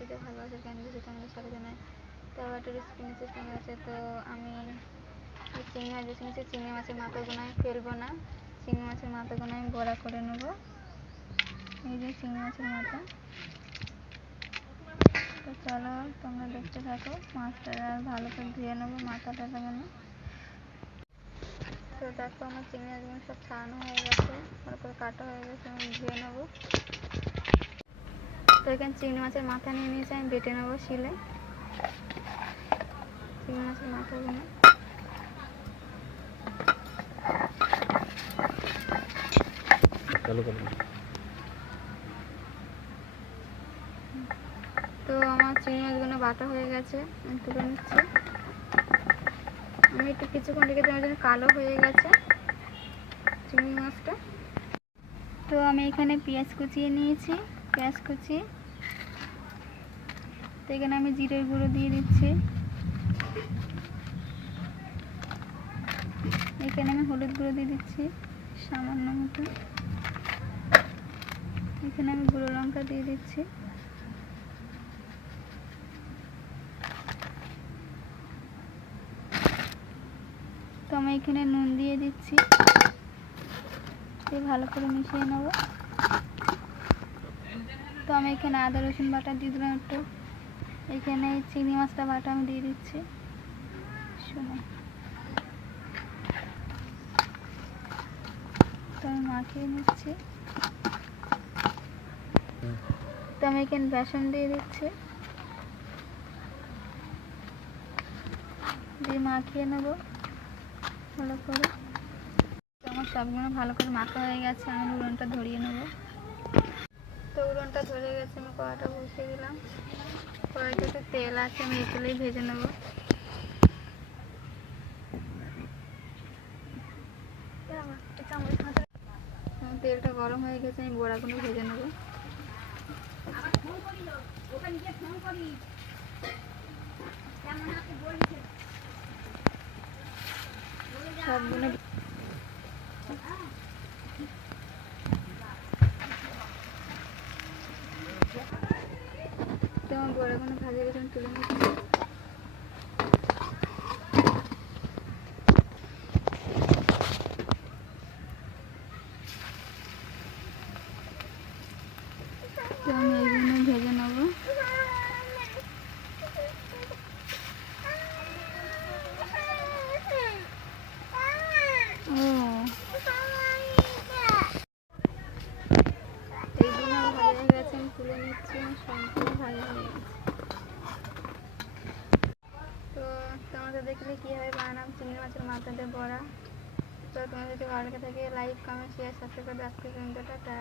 দেখতে ভালোবাসার কেন কিছু তোমাদের সাথে জানাই। তো আবার একটা রেসিপি নিচে সঙ্গে আছে। তো আমি চিংড়ি মাছ বেছে নিচ্ছি। চিংড়ি মাছের মাথাগুলো আমি ফেলবো না, চিংড়ি মাছের মাথাগুলো আমি বড়া করে নেবো। এই যে চিংড়ি মাছের মাথা। তো চলো তোমরা দেখতে থাকো। মাছটা ভালো করে ধুয়ে নেবো মাথাটা মানে। তো দেখো আমার চিংড়ি মাছগুলো সব ছাড়ানো হয়ে গেছে, ভালো করে কাটা হয়ে গেছে, আমি ধুয়ে নেবো। তো এখানে চিংড়ি মাছের মাথা নিয়ে নিয়েছি, আমি বেটে নেবো শিলে চিংড়ি মাছের মাথাগুলো। তো আমার চিংড়ি মাছগুলো বাটা হয়ে গেছে, আমি তুলে নিচ্ছি। আমি একটু কিছুক্ষণ রেখে দেওয়ার জন্য কালো হয়ে গেছে চিংড়ি মাছটা। তো আমি এখানে পেঁয়াজ কুচিয়ে নিয়েছি, পেঁয়াজ কুচিয়ে। তো এখানে আমি জিরের গুঁড়ো দিয়ে দিচ্ছি। এখানে আমি হলুদ গুঁড়ো দিয়ে দিচ্ছি সামান্য মতো। এখানে আমি গুঁড়ো লঙ্কা দিয়ে দিচ্ছি। তো আমি এখানে নুন দিয়ে দিচ্ছি, দিয়ে ভালো করে মিশিয়ে নেব। তো আমি এখানে আদা রসুন বাটা দিয়ে দিলাম একটু। এখানে চিংড়ি মাছটা বাটা আমি দিয়ে দিচ্ছি। তো আমি মাখিয়ে নিচ্ছি। তো আমি এখানে বেসন দিয়ে দিচ্ছি, দিয়ে মাখিয়ে নেব ভালো করে। আমার সবগুলো ভালো করে মাখা হয়ে গেছে, আমি উড়নটা ধরিয়ে নেব। তো উড়নটা ধরে গেছে, আমি কড়াটা বসিয়ে দিলাম। কড়াইতে একটু তেল আছে, আমি এই তেলেই ভেজে নেব। তেলটা গরম হয়ে গেছে, আমি বড়াগুলো ভেজে নেব। সবগুলো তো আমার বড়াগুলো ভাজা গেছে, আমি তুলে নিচ্ছি। তো আমি এইগুলো ভেজে নেব। এইগুলো ভাজা হয়ে গেছে, আমি তুলে নিচ্ছি। সম্পূর্ণ ভাজা হয়ে গেছে। তো তোমাদের দেখলে কীভাবে বানালাম চিংড়ি মাছের মাথা দিয়ে বড়া। তো তোমাদের যদি ভালো লেগে থাকে লাইক কমেন্ট শেয়ার সাবস্ক্রাইব করে আজকের ভিডিওটা।